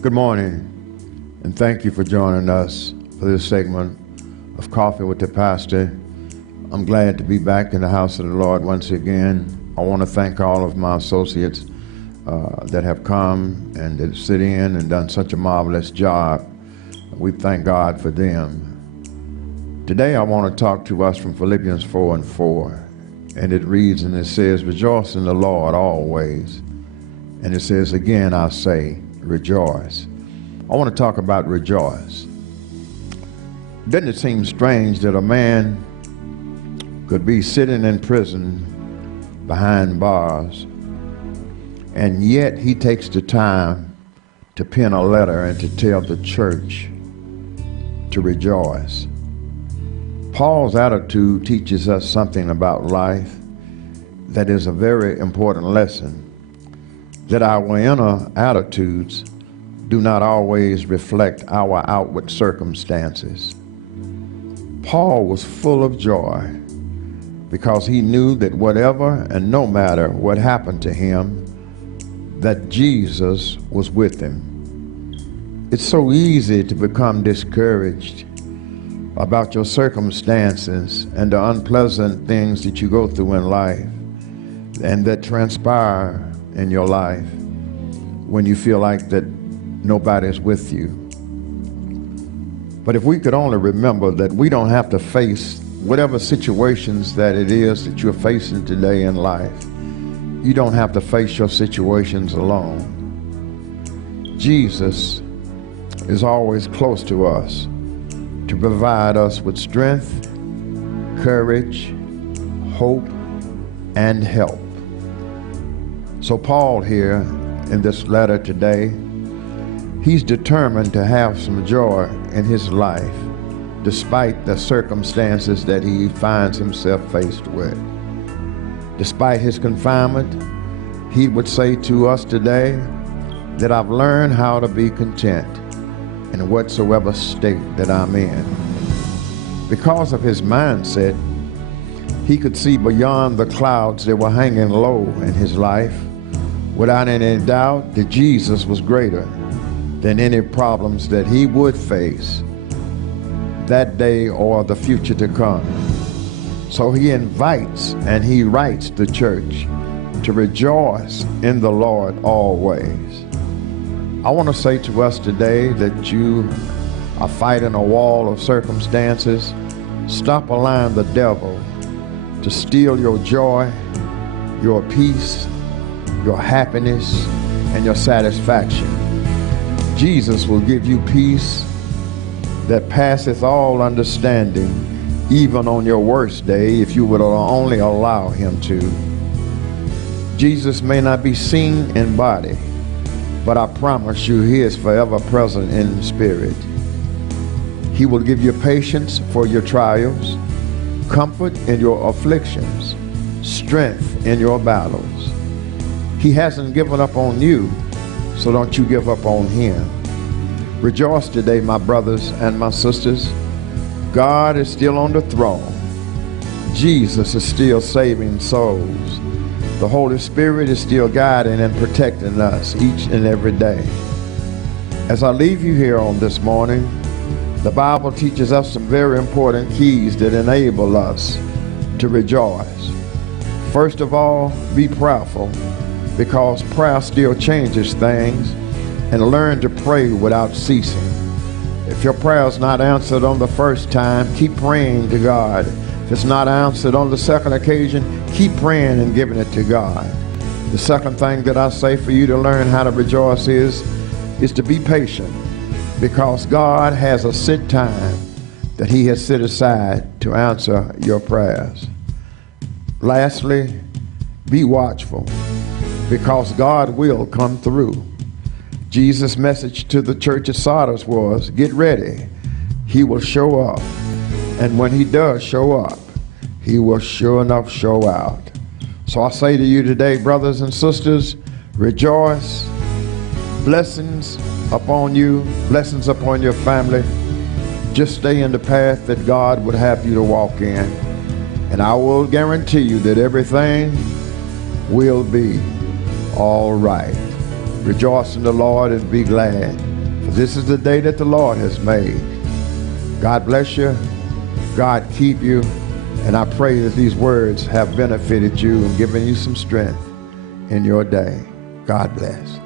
Good morning, and thank you for joining us for this segment of Coffee with the Pastor. I'm glad to be back in the house of the Lord once again. I want to thank all of my associates that have come and that sit in and done such a marvelous job. We thank God for them. Today I want to talk to us from Philippians 4:4, and it reads and it says, "Rejoice in the Lord always." And it says, "Again I say, rejoice." I want to talk about rejoice. Doesn't it seem strange that a man could be sitting in prison behind bars, and yet he takes the time to pen a letter and to tell the church to rejoice? Paul's attitude teaches us something about life that is a very important lesson, that our inner attitudes do not always reflect our outward circumstances. Paul was full of joy because he knew that whatever and no matter what happened to him, that Jesus was with him. It's so easy to become discouraged about your circumstances and the unpleasant things that you go through in life and that transpire in your life when you feel like that nobody's with you. But if we could only remember that we don't have to face whatever situations that it is that you're facing today in life. You don't have to face your situations alone. Jesus is always close to us to provide us with strength, courage, hope, and help. So Paul here in this letter today, he's determined to have some joy in his life despite the circumstances that he finds himself faced with. Despite his confinement, he would say to us today that I've learned how to be content in whatsoever state that I'm in. Because of his mindset, he could see beyond the clouds that were hanging low in his life without any doubt that Jesus was greater than any problems that he would face that day or the future to come. So he invites and he writes the church to rejoice in the Lord always. I want to say to us today that you are fighting a wall of circumstances. Stop allowing the devil to steal your joy, your peace, your happiness, and your satisfaction. Jesus will give you peace that passeth all understanding, even on your worst day, if you would only allow him to. Jesus may not be seen in body, but I promise you he is forever present in spirit. He will give you patience for your trials, comfort in your afflictions, strength in your battles. He hasn't given up on you, so don't you give up on him. Rejoice today, my brothers and my sisters. God is still on the throne. Jesus is still saving souls. The Holy Spirit is still guiding and protecting us each and every day. As I leave you here on this morning, the Bible teaches us some very important keys that enable us to rejoice. First of all, be prayerful, because prayer still changes things, and learn to pray without ceasing. If your prayer is not answered on the first time, keep praying to God. If it's not answered on the second occasion, keep praying and giving it to God. The second thing that I say for you to learn how to rejoice is to be patient, because God has a set time that he has set aside to answer your prayers. Lastly, be watchful, because God will come through. Jesus' message to the church at Sardis was, get ready, he will show up. And when he does show up, he will sure enough show out. So I say to you today, brothers and sisters, rejoice. Blessings upon you, blessings upon your family. Just stay in the path that God would have you to walk in. And I will guarantee you that everything will be all right. Rejoice in the Lord and be glad. This is the day that the Lord has made. God bless you. God keep you. And I pray that these words have benefited you and given you some strength in your day. God bless.